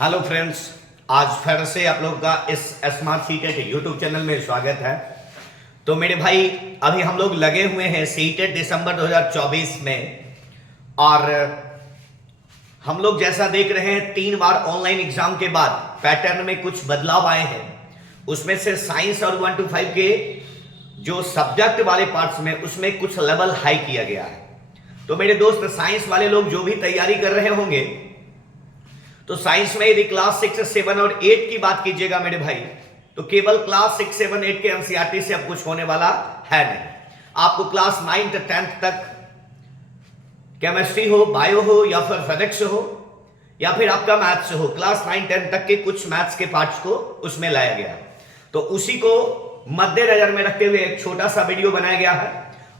Hello friends, आज फिर से आप लोगों का इस स्मार्ट सीटेट यूट्यूब चैनल में स्वागत है। तो मेरे भाई, अभी हम लोग लगे हुए हैं सीटेट दिसंबर 2024 में, और हम लोग जैसा देख रहे हैं 3 बार ऑनलाइन एग्जाम के बाद पैटर्न में कुछ बदलाव आए हैं। उसमें से साइंस और 1 to 5 के जो सब्जेक्ट वाले पार्ट्स में उसमें कुछ लेवल हाई किया गया है। तो मेरे दोस्त, साइंस वाले लोग जो भी तैयारी कर रहे होंगे, तो साइंस में यदि क्लास 6, 7 और 8 की बात कीजिएगा मेरे भाई, तो केवल क्लास 6, 7, 8 के एनसीईआरटी से अब कुछ होने वाला है नहीं। आपको क्लास 9 से 10 तक केमिस्ट्री हो, बायो हो, या फिर फिजिक्स हो, या फिर आपका मैथ्स हो, क्लास 9, 10 तक के कुछ मैथ्स के पार्ट्स को उसमें लाया गया। तो उसी को मद्देनजर में रखते हुए एक छोटा सा वीडियो बनाया गया है,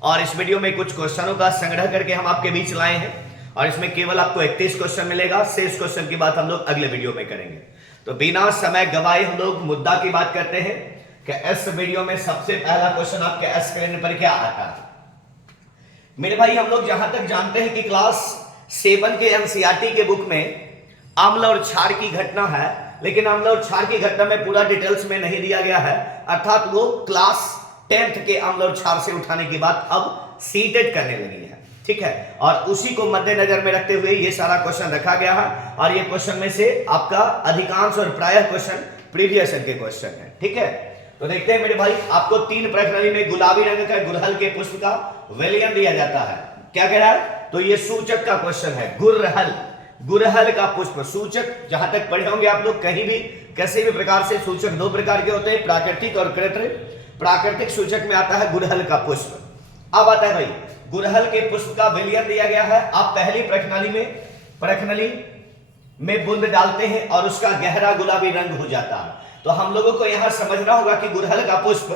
और इस वीडियो में कुछ क्वेश्चनों का संग्रह करके हम आपके बीच लाए हैं, और इसमें केवल आपको 31 क्वेश्चन मिलेगा। शेष क्वेश्चन की बात हम लोग अगले वीडियो में करेंगे। तो बिना समय गवाए हम लोग मुद्दा की बात करते हैं कि इस वीडियो में सबसे पहला क्वेश्चन आपके स्क्रीन पर क्या आता है। मेरे भाई, हम लोग जहां तक जानते हैं कि क्लास 7 के एनसीईआरटी के बुक में अम्ल और क्षार की घटना है, लेकिन अम्ल और क्षार की घटना में पूरा डिटेल्स में नहीं दिया गया है, अर्थात वो क्लास 10th के अम्ल और क्षार से उठाने की बात अब सीटेट करने लगी है। ठीक है, और उसी को मद्देनजर में रखते हुए ये सारा क्वेश्चन रखा गया है, और ये क्वेश्चन में से आपका अधिकांश और प्रायः क्वेश्चन प्रीवियस ईयर के क्वेश्चन है। ठीक है, तो देखते हैं मेरे भाई, आपको 3 प्रश्नावली में गुलाबी रंग का गुड़हल के पुष्प का विलयन दिया जाता है। क्या कह रहा है? तो ये सूचक का क्वेश्चन है। गुड़हल, गुड़हल का पुष्प सूचक, जहां तक पढ़े होंगे आप लोग, कहीं भी किसी भी प्रकार से सूचक 2 प्रकार के होते हैं, प्राकृतिक और कृत्रिम। प्राकृतिक सूचक में आता है गुड़हल का पुष्प। अब आता है भाई, गुड़हल के पुष्प का विलयन दिया गया है। आप पहली प्रश्नावली में बूंद डालते हैं और उसका गहरा गुलाबी रंग हो जाता है। तो हम लोगों को यहां समझना होगा कि गुड़हल का पुष्प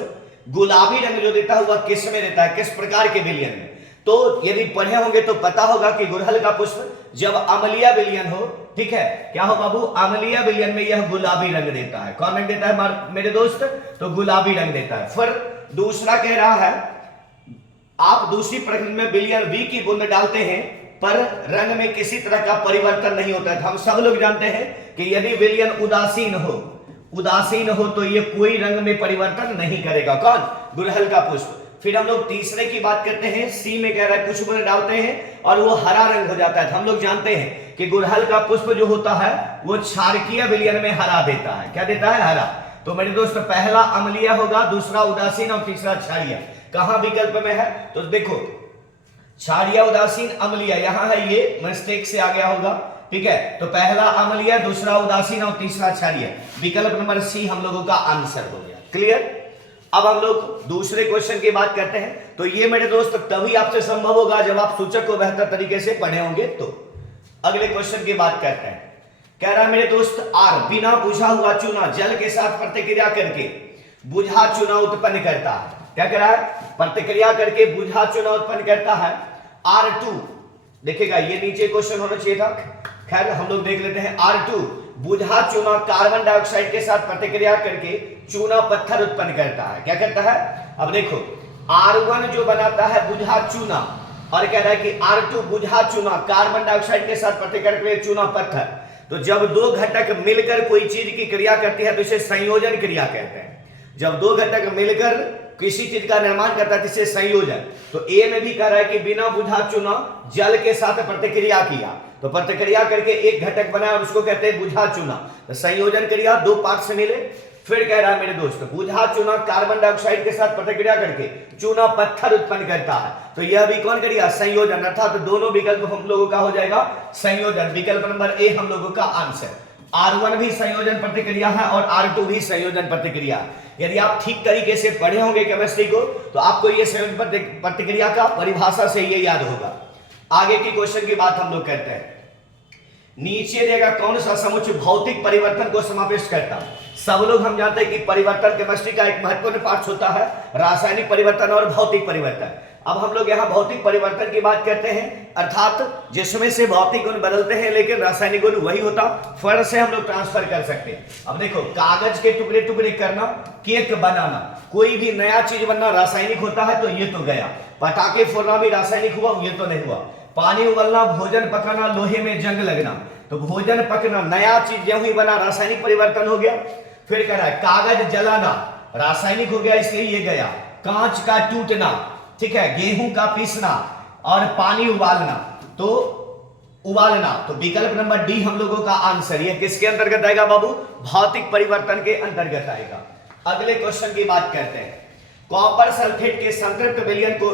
गुलाबी रंग जो देता है वह किस में देता है, किस प्रकार के विलयन में। तो यदि पढ़े होंगे तो पता होगा कि गुड़हल का पुष्प जब अम्लीय विलयन हो, ठीक है, क्या हो बाबू, अम्लीय विलयन में यह गुलाबी रंग देता है। कौन रंग देता है मेरे दोस्त? तो गुलाबी रंग देता है। फिर दूसरा कह रहा है, आप दूसरी प्रश्न में विलयन V की बूंद डालते हैं पर रंग में किसी तरह का परिवर्तन नहीं होता है। हम सब लोग जानते हैं कि यदि विलयन उदासीन हो तो ये कोई रंग में परिवर्तन नहीं करेगा। कौन? गुड़हल का पुष्प। फिर हम लोग तीसरे की बात करते हैं, C में कह रहा है कुछ बूंद डालते हैं और वो हरा रंग हो जाता है। हम लोग जानते हैं कि गुड़हल का पुष्प जो होता है वो क्षारकीय विलयन में हरा देता है। क्या देता है? हरा। तो मेरे दोस्त, पहला अम्लीय होगा, दूसरा उदासीन और तीसरा क्षारीय। कहां विकल्प में है? तो देखो, क्षारीय, उदासीन, अम्लीय, यहां है, ये मिस्टेक से आ गया होगा। ठीक है, तो पहला अम्लीय, दूसरा उदासीन और तीसरा क्षारीय। विकल्प नंबर C हम लोगों का आंसर हो गया। क्लियर? अब हम लोग दूसरे क्वेश्चन की बात करते हैं। तो ये मेरे दोस्त तभी आपसे संभव होगा जब आप सूचक को बेहतर तरीके से पढ़े होंगे। तो अगले क्वेश्चन की बात करते हैं। कह रहा है मेरे दोस्त, R बिना बुझा हुआ चूना जल के साथ प्रतिक्रिया करके बुझा चूना उत्पन्न करता है। क्या कह रहा है? प्रतिक्रिया करके बुझा चूना उत्पन्न करता है। R2, देखिएगा ये नीचे क्वेश्चन होना चाहिए था, खैर हम लोग देख लेते हैं। R2 बुझा चूना कार्बन डाइऑक्साइड के साथ प्रतिक्रिया करके चूना पत्थर उत्पन्न करता है। क्या करता है? अब देखो, R1 जो बनाता है बुझा चूना, और कह रहा है कि R2 बुझा चूना कार्बन डाइऑक्साइड के साथ प्रतिक्रिया करके चूना पत्थर। तो जब 2 घटक मिलकर कोई चीज की क्रिया करती है तो इसे संयोजन क्रिया कहते हैं। जब 2 घटक मिलकर किसी चीज का निर्माण करता है जिससे संयोजन। तो ए में भी कह रहा है कि बिना बुझा चूना जल के साथ प्रतिक्रिया किया, तो प्रतिक्रिया करके एक घटक बना और उसको कहते हैं बुझा चूना। तो संयोजन क्रिया 2 पार्ट से मिले। फिर कह रहा है मेरे दोस्त, बुझा चूना कार्बन डाइऑक्साइड के साथ प्रतिक्रिया करके चूना पत्थर उत्पन्न करता है। तो यह भी कौन करिएगा? संयोजन, अर्थात तो दोनों विकल्प हम लोगों का हो जाएगा संयोजन। विकल्प नंबर ए हम लोगों का आंसर। R1 भी संयोजन प्रतिक्रिया है और R2 भी संयोजन प्रतिक्रिया। यदि आप ठीक तरीके से पढ़े होंगे केमिस्ट्री को तो आपको ये संयोजन प्रतिक्रिया का परिभाषा से ये याद होगा। आगे की क्वेश्चन की बात हम लोग करते हैं। नीचे देगा कौन सा समुच्चय भौतिक परिवर्तन को समावेश करता है? सब लोग हम जानते हैं कि परिवर्तन केमिस्ट्री का एक महत्वपूर्ण पार्ट होता है, रासायनिक परिवर्तन और भौतिक परिवर्तन। अब हम लोग यहाँ भौतिक परिवर्तन की बात करते हैं, अर्थात जिसमें से भौतिक गुण बदलते हैं लेकिन रासायनिक गुण वही होता, फर से हम लोग ट्रांसफर कर सकते हैं। अब देखो, कागज के टुकड़े टुकड़े करना, केक बनाना, कोई भी नया चीज बनना रासायनिक होता है, तो ये तो गया। पटाखे फोड़ना भी रासायनिक हुआ, ये तो नहीं हुआ। पानी उबलना, भोजन पकाना, लोहे में जंग लगना, तो तो भोजन पकना, नया चीज ज्यों ही बना रासायनिक परिवर्तन हो गया। फिर कह रहा है कागज जलाना, रासायनिक हो गया इसलिए ये गया। कांच का टूटना, ठीक है, गेहूं का पीसना और पानी उबालना, तो उबालना, तो विकल्प नंबर डी हम लोगों का आंसर। ये किसके अंतर्गत आएगा बाबू? भौतिक परिवर्तन के अंतर्गत आएगा। अगले क्वेश्चन की बात करते हैं। कॉपर सल्फेट के संतृप्त विलयन को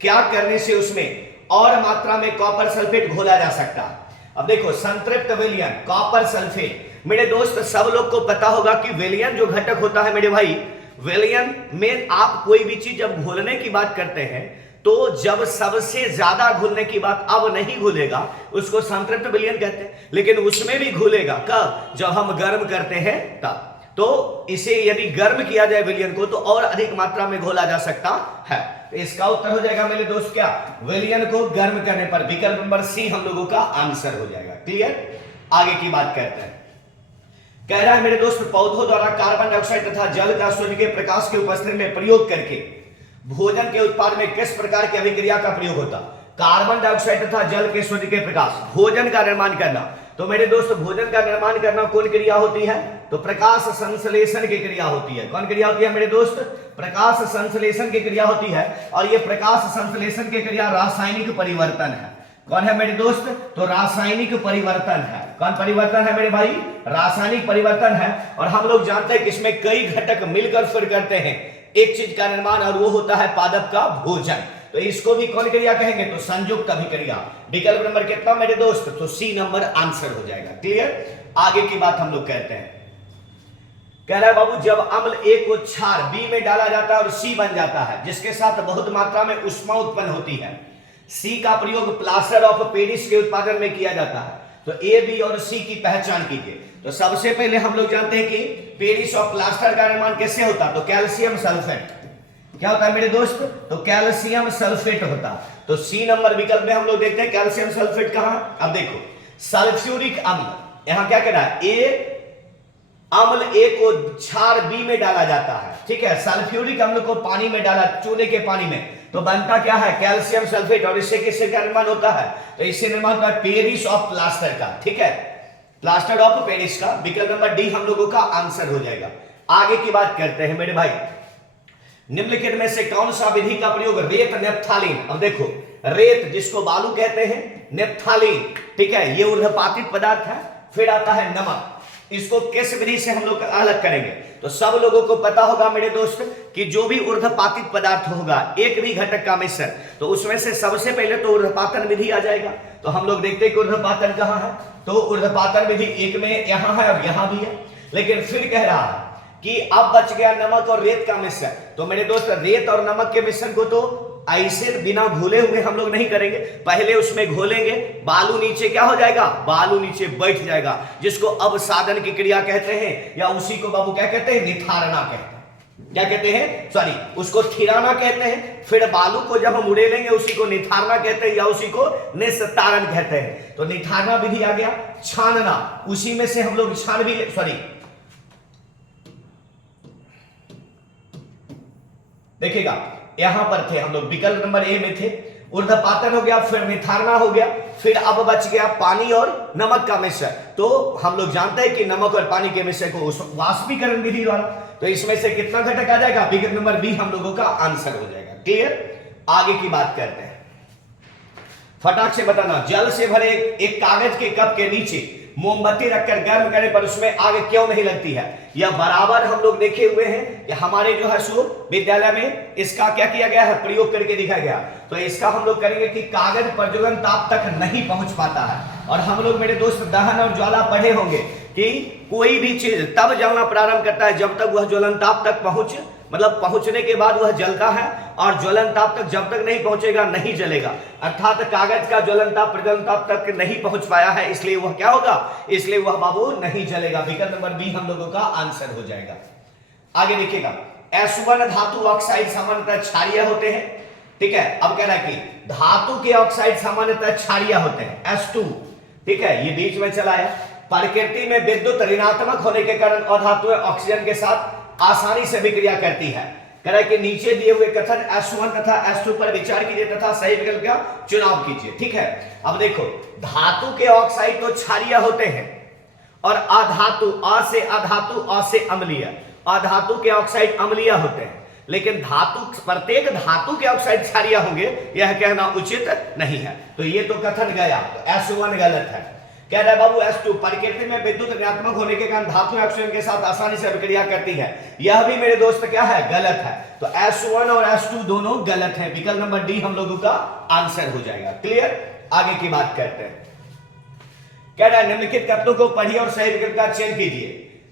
क्या करने से उसमें और मात्रा में कॉपर सल्फेट घोला जा सकता है? अब देखो संतृप्त विलयन कॉपर सल्फेट, मेरे दोस्त सब लोग को पता होगा कि विलयन जो घटक होता है मेरे भाई, विलयन में आप कोई भी चीज जब घोलने की बात करते हैं तो जब सबसे ज्यादा घुलने की बात अब नहीं घुलेगा उसको संतृप्त विलयन कहते हैं, लेकिन उसमें भी घुलेगा कब? जब हम गर्म करते हैं तब। तो इसे यदि गर्म किया जाए विलयन को तो और अधिक मात्रा में घोला जा सकता है। तो इसका उत्तर हो जाएगा मेरे दोस्त क्या? विलयन को गर्म करने पर। विकल्प नंबर सी हम लोगों का आंसर हो जाएगा। क्लियर? आगे की बात करते हैं। कह रहा है मेरे दोस्त पौधों द्वारा कार्बन डाइऑक्साइड तथा जल का सूर्य के प्रकाश के उपस्थिति में प्रयोग करके भोजन के उत्पाद में किस प्रकार की अभिक्रिया का प्रयोग होता? कार्बन डाइऑक्साइड तथा जल के सूर्य के प्रकाश, भोजन का निर्माण करना। तो मेरे दोस्त भोजन का निर्माण करना कौन क्रिया होती है? तो प्रकाश संश्लेषण की क्रिया होती है। कौन क्रिया होती है मेरे दोस्त? प्रकाश संश्लेषण की क्रिया होती है। और ये प्रकाश संश्लेषण की क्रिया रासायनिक परिवर्तन है। कौन है मेरे दोस्त? तो रासायनिक परिवर्तन है। कौन परिवर्तन है मेरे भाई? रासायनिक परिवर्तन है। और हम लोग जानते हैं कि इसमें कई घटक मिलकर फिर करते हैं एक चीज का निर्माण, और वो होता है पादप का भोजन। तो इसको भी कौन क्रिया कहेंगे? तो संयुक्त अभिक्रिया। विकल्प नंबर कितना मेरे दोस्त? तो सी नंबर आंसर हो जाएगा। क्लियर? आगे की बात हम लोग कहते हैं। कह रहा है बाबू जब अम्ल ए को क्षार बी में डाला जाता है और सी बन जाता है जिसके साथ बहुत मात्रा में ऊष्मा उत्पन्न होती है, सी का प्रयोग प्लास्टर ऑफ पेरिस के उत्पादन में किया जाता है। तो ए, बी और सी की पहचान कीजिए। तो सबसे पहले हम लोग जानते हैं कि पेरिस और प्लास्टर का निर्माण कैसे होता है? तो कैल्शियम सल्फेट। क्या होता है मेरे दोस्त? तो कैल्शियम सल्फेट होता। तो सी नंबर विकल्प में हम लोग देखते हैं कैल्शियम सल्फेट कहां। अब देखो सल्फ्यूरिक अम्ल, यहां क्या कहना है? ए अम्ल ए को क्षार बी में डाला जाता है, ठीक है। सल्फ्यूरिक अम्ल को पानी में डाला, चूने के पानी में, तो बनता क्या है? Calcium sulphate. और इससे किससे का निर्माण होता है? तो इससे निर्माण होता है पेरिस ऑफ प्लास्टर का, ठीक है, प्लास्टर ऑफ पेरिस का। विकल्प नंबर डी हम लोगों का आंसर हो जाएगा। आगे की बात करते हैं मेरे भाई। निम्नलिखित में से कौन सा विधि का प्रयोग रेत नेप्थालीन, अब देखो रेत जिसको बालू कहते हैं, नेप्थालीन, ठीक है, ये ऊर्ध्वपातित पदार्थ है। फिर आता है नमक, इसको किस विधि से हम लोग अलग करेंगे? तो सब लोगों को पता होगा मेरे दोस्त कि जो भी ऊर्ध्वपातित पदार्थ होगा एक भी घटक का मिश्रण, तो उसमें से सबसे पहले तो ऊर्ध्वपातन विधि आ जाएगा। तो हम लोग देखते हैं कि ऊर्ध्वपातन कहां है? तो ऊर्ध्वपातन विधि एक में यहां है और यहां भी है। लेकिन फिर कह रहा है कि अब बच गया नमक और रेत का मिश्रण। तो मेरे दोस्त रेत और नमक के मिश्रण को तो ऐसे बिना घोले हुए हम लोग नहीं करेंगे, पहले उसमें घोलेंगे, बालू नीचे क्या हो जाएगा? बालू नीचे बैठ जाएगा, जिसको अवसादन की क्रिया कहते हैं, या उसी को बाबू क्या कहते हैं? निथारना कहते हैं। क्या कहते हैं? सॉरी, उसको थिराना कहते हैं। फिर बालू को जब हम उड़ेलेंगे उसी को निथारना कहते हैं, या उसी को निस्तारण कहते हैं। तो निथारना विधि आ गया। छानना, उसी में से हम लोग छान भी, सॉरी देखिएगा यहां पर थे हम लोग, विकल्प नंबर ए में थे। ऊर्ध्वपातन हो गया, फिर निथारना हो गया, फिर अब बच गया पानी और नमक का मिश्रण। तो हम लोग जानते हैं कि नमक और पानी के मिश्रण को वाष्पीकरण विधि द्वारा। तो इसमें से कितना घटक आ जाएगा? विकल्प नंबर बी हम लोगों का आंसर हो जाएगा। क्लियर? आगे की बात करते हैं। फटाक से बताना, जल से भरे एक कागज के कप के नीचे मोमबत्ती रखकर गर्म करने पर उसमें आग क्यों नहीं लगती है? यह बराबर हम लोग देखे हुए हैं कि हमारे जो है सो विद्यालय में इसका क्या किया गया है? प्रयोग करके दिखाया गया। तो इसका हम लोग करेंगे कि कागज प्रज्वलन ताप तक नहीं पहुंच पाता है। और हम लोग मेरे दोस्त दहन और ज्वाला पढ़े होंगे कि कोई भी चीज तब जलना प्रारंभ करता है जब तक वह ज्वलन ताप तक पहुंचने के बाद वह जलता है, और ज्वलन ताप तक जब तक नहीं पहुंचेगा नहीं जलेगा। अर्थात कागज का ज्वलन ताप प्रज्वलन ताप तक नहीं पहुंच पाया है, इसलिए वह क्या होगा? इसलिए वह बाबू नहीं जलेगा। विकल्प नंबर बी हम लोगों का आंसर हो जाएगा। आगे देखिएगा, S1 धातु ऑक्साइड सामान्यतः क्षारीय होते हैं, ठीक है। अब कह रहा है कि धातु के ऑक्साइड सामान्यतः क्षारीय होते हैं, S2, ठीक है, ये बीच में चला है। प्रकृति में विद्युत ऋणात्मक होने के कारण अधातुएं ऑक्सीजन के साथ आसानी से विक्रिया करती है। कह रहा है कि नीचे दिए हुए कथन S1 तथा S2 पर विचार कीजिए तथा सही विकल्प का चुनाव कीजिए। ठीक है, अब देखो धातु के ऑक्साइड तो क्षारीय होते हैं और अधातु, अ से अधातु, अ से अम्लीय, अधातु के ऑक्साइड अम्लीय होते हैं, लेकिन धातु, प्रत्येक धातु के ऑक्साइड क्षारीय होंगे यह कहना उचित नहीं है। तो ये तो कथन गया, तो S1 गलत है। कह रहा है बाबू S2 प्रकृति में विद्युत ऋणात्मक होने के कारण धातु ऑक्सीजन के साथ आसानी से अभिक्रिया करती है, यह भी मेरे दोस्त क्या है, गलत है। तो S1 और S2 दोनों गलत है, विकल्प नंबर डी हम लोगों का आंसर हो जाएगा। क्लियर, आगे की बात करते हैं। कह रहा है निम्नलिखित कथनों को पढ़िए और सही विकल्प का चयन कीजिए।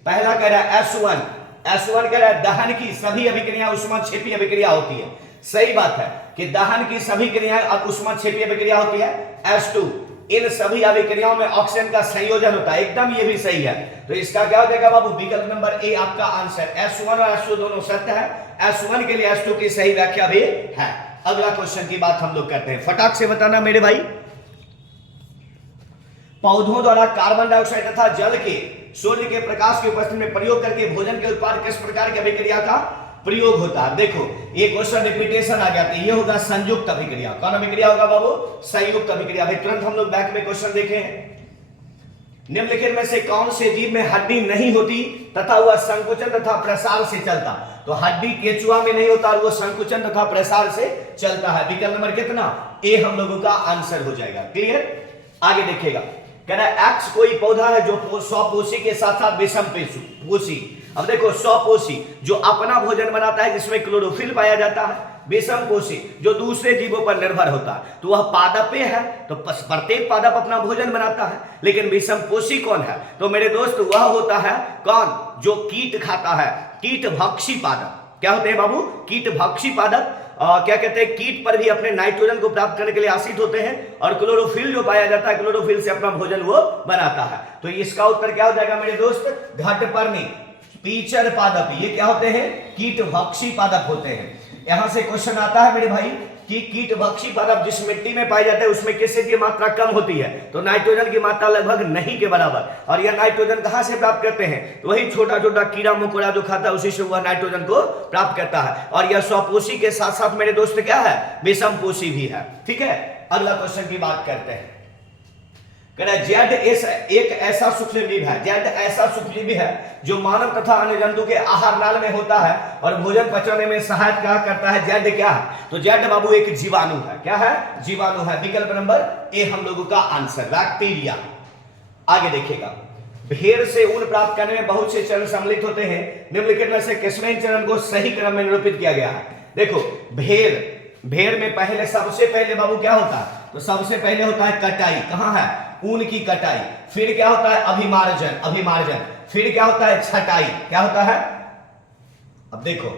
पहला कह रहा है S1 कह रहा है दहन की सभी अभिक्रिया ऊष्माक्षेपी अभिक्रिया होती है। सही बात है कि दहन की सभी क्रियाएं ऊष्माक्षेपी अभिक्रिया होती है। S2 इन सभी अभिक्रियाओं में ऑक्सीजन का संयोजन होता है, एकदम ये भी सही है। तो इसका क्या हो जाएगा बाबू, विकल्प नंबर ए आपका आंसर। S1 और S2 दोनों सत्य है, S1 के लिए S2 की सही व्याख्या भी है। अगला क्वेश्चन की बात हम लोग करते हैं, फटाक से बताना मेरे भाई। पौधों द्वारा कार्बन डाइऑक्साइड तथा जल के सूर्य के प्रकाश की उपस्थिति में प्रयोग करके भोजन के उत्पाद किस प्रकार की अभिक्रिया का प्रयोग होता है। देखो ये क्वेश्चन रिपीटेशन आ जाते हैं, ये होगा संयुक्त अभिक्रिया। कौन अभिक्रिया होगा बाबू, संयुक्त अभिक्रिया। अभी तुरंत हम लोग बैक में क्वेश्चन देखें। निम्नलिखित में से कौन से जीव में हड्डी नहीं होती तथा वह संकुचन तथा प्रसार से चलता। तो हड्डी केचुआ में नहीं होता और वो संकुचन तथा प्रसार से चलता है। विकल्प नंबर कितना, ए हम लोगों का आंसर हो जाएगा। क्लियर, आगे देखिएगा। कह रहा है एक्स कोई पौधा है जो स्वपोषी के साथ साथ विषम पोषी। अब देखो स्वपोषी जो अपना भोजन बनाता है जिसमें क्लोरोफिल पाया जाता है, विषम पोषी जो दूसरे जीवों पर निर्भर होता है, तो वह पादपे है। तो प्रत्येक पादप अपना भोजन बनाता है, लेकिन विषम पोषी कौन है, तो मेरे दोस्त वह होता है कौन, जो कीट खाता है, कीट भक्षी पादप। क्या होते हैं बाबू, कीट भक्षी पादप। क्या कहते हैं, कीट पर भी अपने नाइट्रोजन को प्राप्त करने के लिए आश्रित होते हैं और क्लोरोफिल जो पाया जाता है, क्लोरोफिल से अपना भोजन वो बनाता है। तो इसका उत्तर क्या हो जाएगा मेरे दोस्त, घटपर्णी पीचर पादप। ये क्या होते हैं, कीट भक्षी पादप होते हैं। यहां से क्वेश्चन आता है मेरे भाई कि कीट भक्षी पादप जिस मिट्टी में पाए जाते हैं उसमें किससे की मात्रा कम होती है, तो नाइट्रोजन की मात्रा लगभग नहीं के बराबर। और यह नाइट्रोजन कहां से प्राप्त करते हैं, तो वही छोटा छोटा कीड़ा मकोड़ा जो खाता है उसी से वह नाइट्रोजन को प्राप्त करता है। और यह स्वपोषी के साथ साथ मेरे दोस्त क्या है, विषम पोषी भी है। ठीक है, अगला क्वेश्चन की बात करते हैं। जेड एक ऐसा सूक्ष्मजीव है, जेड ऐसा सूक्ष्मजीव है जो मानव तथा अन्य जंतु के आहार नाल में होता है और भोजन पचाने में सहायता क्या करता है। जेड क्या है, तो जेड बाबू एक जीवाणु है। क्या है, जीवाणु है। विकल्प नंबर ए हम लोगों का आंसर, बैक्टीरिया। आगे देखिएगा, भेड़ से ऊन प्राप्त करने में बहुत से चरण सम्मिलित होते हैं, निम्नलिखित में से किसमें चरण को सही क्रम में निरूपित किया गया है। देखो भेड़ में पहले सबसे पहले बाबू क्या होता है, तो सबसे पहले होता है कटाई। कहां है, ऊन की कटाई। फिर क्या होता है, अभिमार्जन। फिर क्या होता है, छटाई। क्या होता है, अब देखो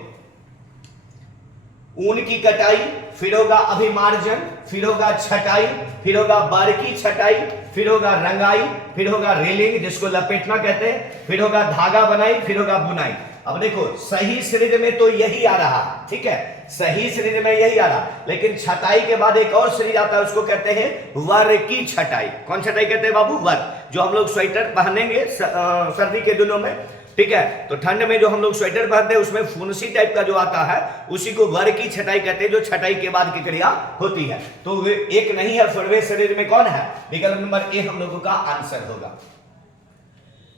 ऊन की कटाई, फिर होगा अभिमार्जन, फिर होगा छटाई, फिर होगा बारीकी छटाई, फिर होगा रंगाई, फिर होगा रेलिंग जिसको लपेटना कहते हैं, फिर होगा धागा बनाई, फिर होगा बुनाई। अब देखो सही श्रेणी में तो यही आ रहा है, ठीक है, सही श्रेणी में यही आ रहा, लेकिन छटाई के बाद एक और श्रेणी आता है, उसको कहते हैं वर की छटाई। कौन छटाई कहते हैं बाबू, वर। जो हम लोग स्वेटर पहनेंगे सर्दी के दिनों में, ठीक है, तो ठंड में जो हम लोग स्वेटर पहनते हैं उसमें फुंसी टाइप का जो आता है उसी को वर की छटाई कहते हैं, जो छटाई के बाद की क्रिया होती है। तो वे एक नहीं है, फिर शरीर में कौन है, विकल्प नंबर ए हम लोगों का आंसर होगा।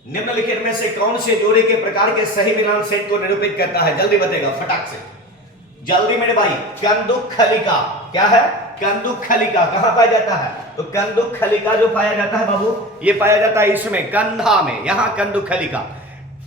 निम्नलिखित में से कौन से जोड़े के प्रकार के सही मिलान सेट को निरूपित करता है, जल्दी बताएगा फटाक से, जल्दी मेरे भाई। कंदुक खलिका, क्या है, कंदुक खलिका कहां पाया जाता है, तो कंदुक खलिका जो पाया जाता है बाबू, ये पाया जाता है इसमें कंधा में, यहां कंदुक खलिका,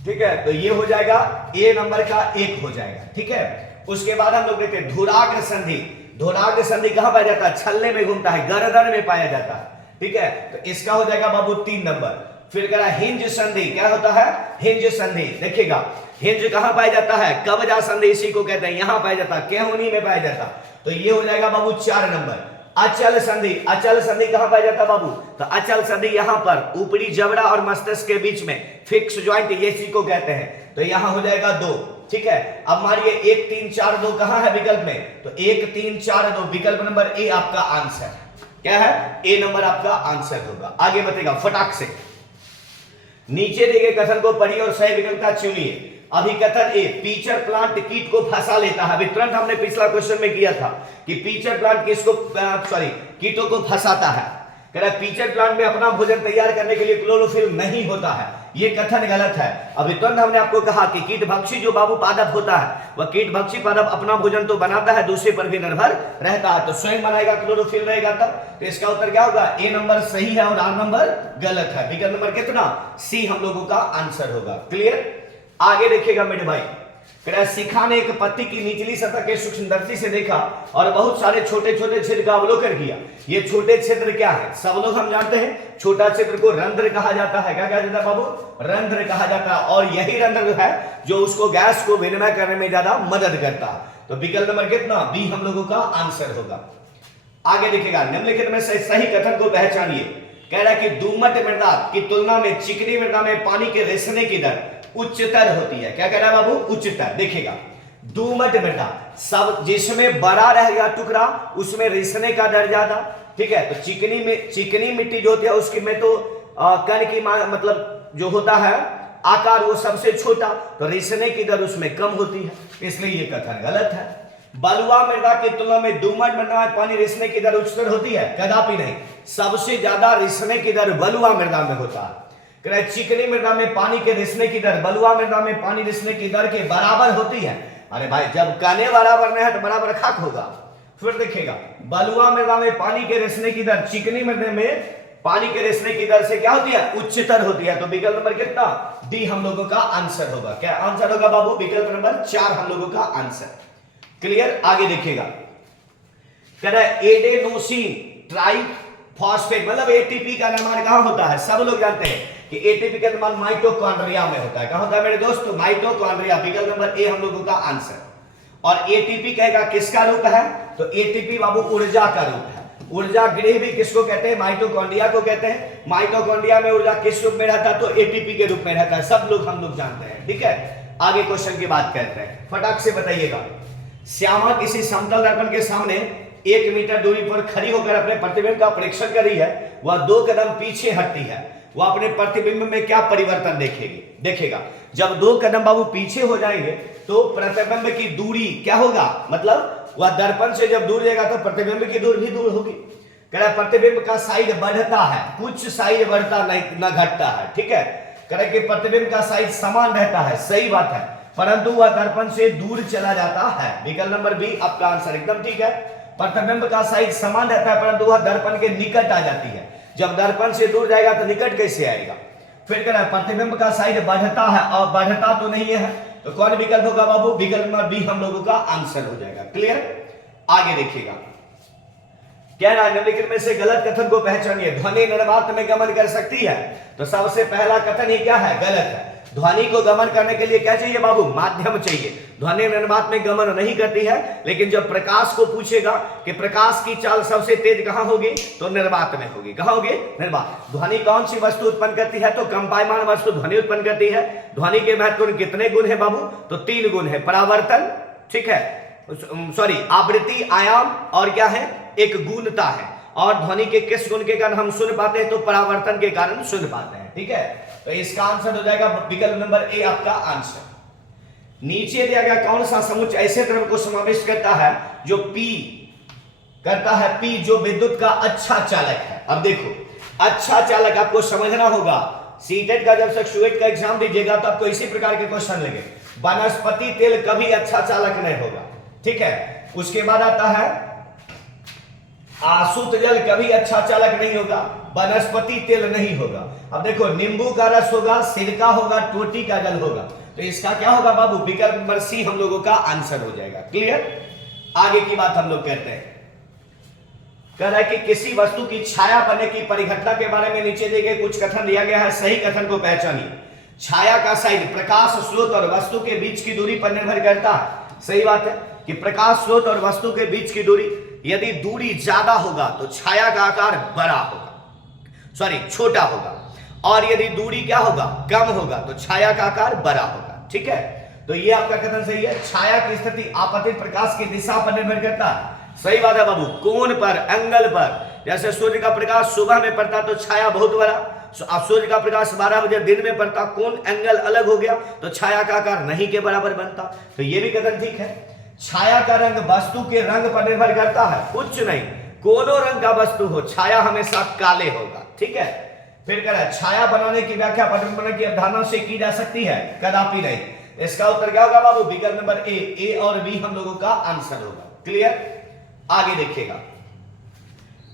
ठीक है। तो ये हो जाएगा ए नंबर का 1 हो जाएगा, ठीक है। उसके बाद हम लोग देखते हैं धुराग्र संधि। धुराग्र संधि कहां पाया जाता है, छल्ले में घूमता है, गर्दन में पाया जाता है, ठीक है। तो इसका हो जाएगा बाबू 3 नंबर। फिर कह रहा है हिंज संधि, क्या होता है, हिंज संधि। देखिएगा हिंज कहां पाया जाता है, कब्जा संधि इसी को कहते हैं, यहां पाया जाता है, केहूनी में पाया जाता। तो ये हो जाएगा बाबू 4 नंबर। अचल संधि, अचल संधि कहां पाया जाता है बाबू, तो अचल संधि यहां पर ऊपरी जबड़ा और मस्तिष्क के बीच में फिक्स ज्वाइंट, ये इसी को कहते हैं। तो यहां हो जाएगा 2, ठीक है। अब मारिए 1 3 4 2 कहां है विकल्प में, तो 1 3 4 2 विकल्प नंबर ए आपका आंसर क्या है, ए नंबर आपका आंसर होगा। आगे बताएगा फटाक से, नीचे दिए गए कथन को पढ़िए और सही विकल्प का चुनिए। अभी कथन ए, पीचर प्लांट कीट को फंसा लेता है। अभी तुरंत हमने पिछला क्वेश्चन में किया था कि पीचर प्लांट किसको कीटों को फंसाता है। कह रहा है पीचर प्लांट में अपना भोजन तैयार करने के लिए क्लोरोफिल नहीं होता है, ये कथन गलत है। अभी तुरंत हमने आपको कहा कि कीटभक्षी जो बाबू पादप होता है वह कीटभक्षी पादप अपना भोजन तो बनाता है, दूसरे पर भी निर्भर रहता है, तो स्वयं बनाएगा, क्लोरोफिल रहेगा तब। तो इसका उत्तर क्या होगा? ए नंबर सही है और आर नंबर गलत है। विकल्प नंबर कितना? सी हम लोगों का आंसर होगा। क्लियर? आगे देखिएगा मेरे भाई, शिखा ने एक पत्ती की निचली सतह के सूक्ष्मदर्शी से देखा और बहुत सारे छोटे छोटे छिद्र का अवलोकन किया। ये छोटे छिद्र क्या है? सब लोग हम जानते हैं छोटा छिद्र को रंध्र कहा जाता है। क्या कहा जाता है बाबू? रंध्र कहा जाता है। और यही रंध्र है जो उसको गैस को विनिमय करने में ज्यादा मदद करता है। तो विकल्प नंबर कितना? बी हम लोगों का आंसर होगा। आगे देखिएगा, निम्नलिखित में से सही कथन को पहचानिए। कह रहा है कि दोमट मृदा की तुलना में चिकनी मृदा में पानी के रिसने की दर उच्चतर होती है। क्या कह रहा है बाबू? उच्चतर। देखिएगा, दोमट मृदा सब जिसमें बड़ा रहेगा टुकड़ा उसमें रिसने का दर ज्यादा, ठीक है। तो चिकनी मिट्टी जो होती है उसकी में तो कण की मतलब जो होता है आकार वो सबसे छोटा, तो रिसने की दर उसमें कम होती है, इसलिए ये कथन गलत है। बलुआ मृदा की तुलना में दोमट मृदा में पानी रिसने की दर उच्चतर होती है? कदापि नहीं। सबसे ज्यादा रिसने की दर बलुआ मृदा में होता है। चिकनी मृदा में पानी के रिसने की दर बलुआ मृदा में पानी रिसने की दर के बराबर होती है। अरे भाई, जब कने बराबर नहीं है तो बराबर खाक होगा। फिर देखिएगा, बलुआ मृदा में पानी के रिसने की दर चिकनी मृदा में पानी के रिसने की दर से क्या होती है? उच्चतर होती है। तो विकल्प नंबर कितना? डी हम लोगों का आंसर होगा। क्या आंसर होगा बाबू? विकल्प नंबर 4 हम लोगों का आंसर। क्लियर? आगे देखिएगा, कह रहा है एडेनोसिन ट्राइफॉस्फेट मतलब एटीपी का निर्माण कहां होता है? सब लोग जानते हैं कि एटीपी का निर्माण माइटोकॉन्ड्रिया में होता है। कहां होता है मेरे दोस्त? माइटोकॉन्ड्रिया। विकल्प नंबर ए हम लोगों का आंसर। और एटीपी कहेगा किसका रूप है? तो एटीपी बाबू ऊर्जा का रूप है। ऊर्जा गृह भी किसको कहते हैं? माइटोकॉन्ड्रिया को कहते हैं। माइटोकॉन्ड्रिया में ऊर्जा किस रूप में रहता है? तो एटीपी के रूप में रहता है। सब लोग हम लोग जानते हैं, ठीक है। आगे क्वेश्चन की बात करते हैं, फटाक से बताइएगा। श्यामा किसी समतल दर्पण के सामने 1 मीटर दूरी पर खड़ी होकर अपने प्रतिबिंब का परीक्षण कर रही है। वह 2 कदम पीछे हटती है, वह अपने प्रतिबिंब में क्या परिवर्तन देखेगा? जब 2 कदम बाबू पीछे हो जाएंगे तो प्रतिबिंब की दूरी क्या होगा? मतलब वह दर्पण से जब दूर जाएगा तो प्रतिबिंब की दूरी भी दूर होगी। कह रहा है प्रतिबिंब का साइज बढ़ता है, कुछ साइज बढ़ता नहीं न घटता है, ठीक है। कह रहा है कि प्रतिबिंब का साइज समान रहता है, सही बात है, परंतु वह दर्पण से दूर चला जाता है। विकल्प नंबर बी आपका आंसर एकदम ठीक है। प्रतिबिंब का साइज समान रहता है परंतु वह दर्पण के निकट आ जाती है। जब दर्पण से दूर जाएगा तो निकट कैसे आएगा? फिर कह रहा है प्रतिबिंब का साइज बढ़ता है और बढ़ता तो नहीं है, तो कौन विकल्प होगा बाबू? विकल्प नंबर बी हम लोगों का आंसर हो जाएगा। क्लियर? आगे देखिएगा, क्या रहा निम्नलिखित में से गलत कथन को पहचानिए। ध्वनि निर्वात में गमन कर सकती है? तो सबसे पहला कथन ही क्या है? गलत है। ध्वनि को गमन करने के लिए क्या चाहिए बाबू? माध्यम चाहिए। ध्वनि निर्वात में गमन नहीं करती है, लेकिन जब प्रकाश को पूछेगा कि प्रकाश की चाल सबसे तेज कहां होगी, तो निर्वात में होगी। कहां होगी? निर्वात। ध्वनि कौन सी वस्तु उत्पन्न करती है? तो कंपायमान वस्तु ध्वनि उत्पन्न करती है। ध्वनि के महत्वपूर्ण कितने गुण है बाबू? तो 3 गुण है। परावर्तन, ठीक है, आवृत्ति, आयाम और क्या है? एक गुणता है। और ध्वनि के किस गुण के कारण हम सुन पाते हैं? तो परावर्तन के कारण सुन पाते हैं, ठीक है। तो इसका आंसर हो जाएगा विकल्प नंबर ए आपका आंसर। नीचे दिया गया कौन सा समुच्चय ऐसे द्रव्य को समावेश करता है जो पी करता है? पी जो विद्युत का अच्छा चालक है। अब देखो, अच्छा चालक आपको समझना होगा। सीटेट का जब सक्सुएट का एग्जाम दीजिएगा तो आपको इसी प्रकार के क्वेश्चन लगे। वनस्पति तेल कभी अच्छा चालक नहीं होगा, ठीक है। उसके बाद आता है आसुत जल कभी अच्छा चालक नहीं होगा, वनस्पति तेल नहीं होगा। अब देखो, नींबू का रस होगा, सिरका होगा, टोटी का जल होगा, तो इसका क्या होगा बाबू? विकल्प नंबर सी हम लोगों का आंसर हो जाएगा। क्लियर? आगे की बात हम लोग करते हैं। कह रहा है कि किसी वस्तु की छाया बनने की परिघटना के बारे में नीचे दिए गए कुछ कथन दिया गया है, सही कथन को पहचानिए। छाया का साइज प्रकाश स्रोत और वस्तु के बीच की दूरी पर निर्भर करता है। सही बात है कि प्रकाश स्रोत और वस्तु के बीच की दूरी, यदि दूरी ज्यादा होगा तो छाया का आकार बड़ा होगा, छोटा होगा, और यदि दूरी क्या होगा? कम होगा, तो छाया का आकार बड़ा होगा, ठीक है। तो ये आपका कथन सही है। छाया की स्थिति आपतित प्रकाश की दिशा पर निर्भर करता है। सही बात है बाबू। कोण पर, एंगल पर, जैसे सूर्य का प्रकाश सुबह में पड़ता तो छाया बहुत बड़ा, सूर्य का प्रकाश 12 बजे दिन में पड़ता, कोण एंगल अलग हो गया तो छाया का आकार नहीं के बराबर बनता। तो ये भी कथन ठीक है। छाया का रंग वस्तु के रंग पर निर्भर करता है, कुछ नहीं, कोनो रंग का वस्तु हो छाया हमेशा काले होगा, ठीक है। फिर कह रहा है छाया बनाने की व्याख्या पटल बनने की अवधारणा से की जा सकती है, कदापि नहीं। इसका उत्तर क्या होगा बाबू? विकल्प नंबर ए और बी हम लोगों का आंसर होगा। क्लियर? आगे देखिएगा,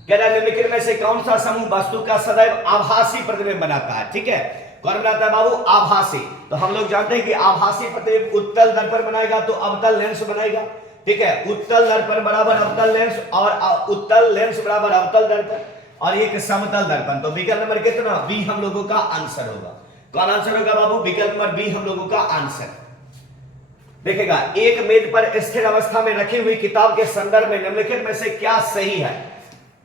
कह रहा है निम्नलिखित में से कौन सा समूह वस्तु का सदैव आभासी प्रतिबिंब बनाता है? ठीक है, कौन बनाता है बाबू? आभासी। तो हम लोग जानते हैं कि आभासी प्रतिबिंब उत्तल दर्पण बनाएगा तो अवतल लेंस बनाएगा, ठीक है। उत्तल दर्पण बराबर अवतल लेंस और उत्तल लेंस बराबर अवतल दर्पण और एक समतल दर्पण। तो विकल्प नंबर कितना? बी हम लोगों का आंसर होगा। कौन आंसर होगा बाबू? विकल्प नंबर बी हम लोगों का आंसर। देखिएगा, एक मेज पर स्थिर अवस्था में रखी हुई किताब के संदर्भ में निम्नलिखित में से क्या सही है?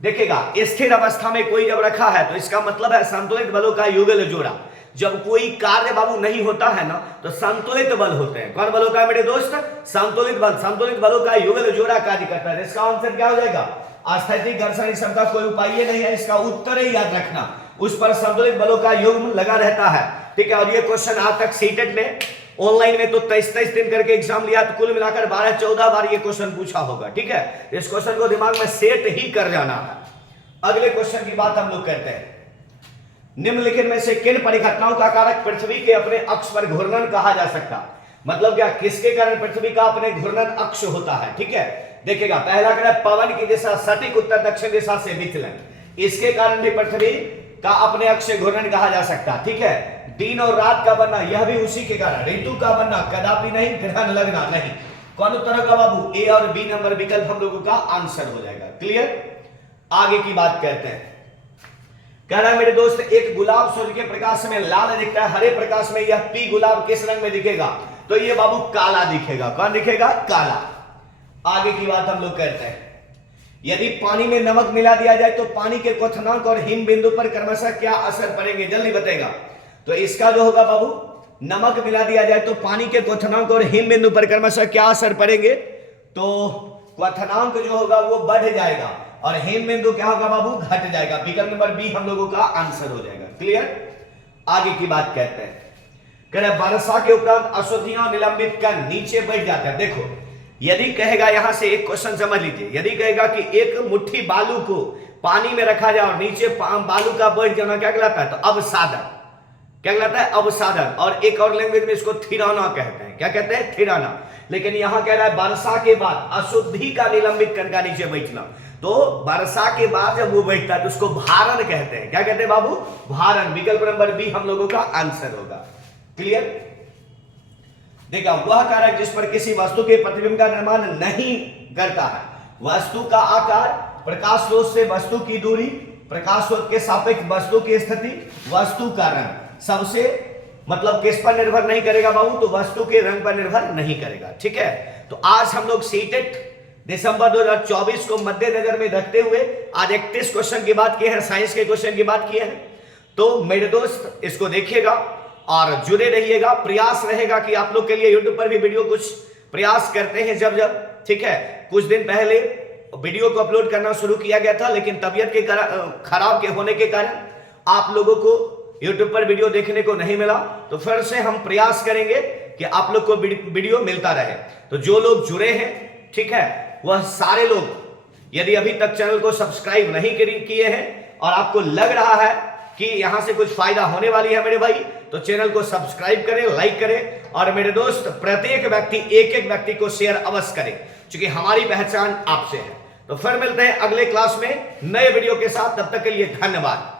देखिएगा, स्थिर अवस्था में कोई जब रखा है तो इसका मतलब है संतुलित बलों का युगल जोड़ा। जब कोई कार्य बाबू नहीं होता है ना तो संतुलित बल होते हैं। कौन बल होता है मेरे दोस्त? संतुलित बल। संतुलित बलों का युगल जोड़ा कार्य करता है। इसका आंसर क्या हो जाएगा? स्थैतिक घर्षण क्षमता कोई उपाय नहीं है, इसका उत्तर ही याद रखना, उस पर संतुलित बलों का युग्म लगा रहता है, ठीक है। और ये क्वेश्चन आज तक सीटेट में ऑनलाइन में तो 23 दिन करके एग्जाम लिया तो कुल मिलाकर 12-14 बार ये क्वेश्चन पूछा होगा, ठीक है। इस क्वेश्चन को दिमाग में सेट ही कर जाना है। अगले क्वेश्चन की बात हम लोग करते हैं, निम्नलिखित में से किन परिघटनाओं का कारक पृथ्वी के अपने अक्ष पर घूर्णन कहा जा सकता? मतलब क्या, किसके कारण पृथ्वी का अपने घूर्णन अक्ष होता है? ठीक है, देखिएगा, पहला कह रहा है पवन की दिशा सटीक उत्तर दक्षिण दिशा से विचलन, इसके कारण भी पृथ्वी का अपने अक्ष से घूर्णन कहा जा सकता, ठीक है। दिन और रात का बनना, यह भी उसी के कारण। ऋतु का बनना, कदापि नहीं। ग्रहण लगना, नहीं। कौन उत्तर होगा बाबू? ए और बी नंबर विकल्प हम लोगों का आंसर हो जाएगा। क्लियर? आगे की बात करते हैं, कह रहा है मेरे दोस्त एक गुलाब सूर्य के प्रकाश में लाल दिखता है, हरे प्रकाश में यह पी गुलाब किस रंग में दिखेगा? तो ये बाबू काला दिखेगा। कौन दिखेगा? काला। आगे की बात हम लोग करते हैं, यदि पानी में नमक मिला दिया जाए तो पानी के क्वथनांक और हिम बिंदु पर क्रमशः क्या असर पड़ेंगे? जल्दी बताएगा। तो इसका जो होगा बाबू, नमक मिला दिया जाए तो पानी के क्वथनांक और हिम बिंदु पर क्रमशः क्या असर पड़ेंगे? तो क्वथनांक जो होगा वो बढ़ जाएगा और हिम बिंदु क्या होगा बाबू? घट जाएगा। विकल्प नंबर बी हम लोगों का आंसर हो जाएगा। क्लियर? आगे की बात कहते हैं, कह रहे वर्षा के उपरांत अशुद्धियां निलंबित कर नीचे बैठ जाते हैं। देखो, यदि कहेगा, यहां से एक क्वेश्चन समझ लीजिए, यदि कहेगा कि एक मुट्ठी बालू को पानी में रखा जाए और नीचे बालू का बैठ जाना क्या कहलाता है? तो अवसादन। क्या कहलाता है? अवसादन। और एक और लैंग्वेज में इसको थिराना कहते हैं। क्या कहते हैं? थिराना। लेकिन यहां कह रहा है वर्षा के बाद अशुद्धि का निलंबित कर का नीचे बैठना, तो वर्षा के बाद जब वो बैठता है तो उसको भारण कहते हैं। क्या कहते हैं बाबू? भारण। विकल्प नंबर बी हम लोगों का आंसर होगा। क्लियर? देखा, वह कारक जिस पर किसी वस्तु के प्रतिबिंब का निर्माण नहीं करता है, वस्तु का आकार, प्रकाश स्रोत से वस्तु की दूरी, प्रकाश स्रोत के सापेक्ष वस्तु की स्थिति, वस्तु का रंग, सबसे मतलब किस पर निर्भर नहीं करेगा बाबू? तो वस्तु के रंग पर निर्भर नहीं करेगा, ठीक है। तो आज हम लोग सीटेट दिसंबर 2024 को मद्देनजर में रखते हुए आज 31 क्वेश्चन की बात किए हैं, साइंस के क्वेश्चन की बात किए हैं। तो मेरे दोस्त इसको देखिएगा और जुड़े रहिएगा। प्रयास रहेगा कि आप लोग के लिए यूट्यूब पर भी वीडियो कुछ प्रयास करते हैं जब जब, ठीक है। कुछ दिन पहले वीडियो को अपलोड करना शुरू किया गया था, लेकिन तबीयत के खराब के होने के कारण आप लोगों को यूट्यूब पर वीडियो देखने को नहीं मिला। तो फिर से हम प्रयास करेंगे कि आप लोग को वीडियो मिलता रहे। तो जो लोग जुड़े हैं, ठीक है, वह सारे लोग यदि अभी तक चैनल को सब्सक्राइब नहीं किए हैं और आपको लग रहा है कि यहां से कुछ फायदा होने वाली है मेरे भाई, तो चैनल को सब्सक्राइब करें, लाइक करें और मेरे दोस्त प्रत्येक व्यक्ति एक व्यक्ति को शेयर अवश्य करें, क्योंकि हमारी पहचान आपसे है। तो फिर मिलते हैं अगले क्लास में नए वीडियो के साथ। तब तक के लिए धन्यवाद।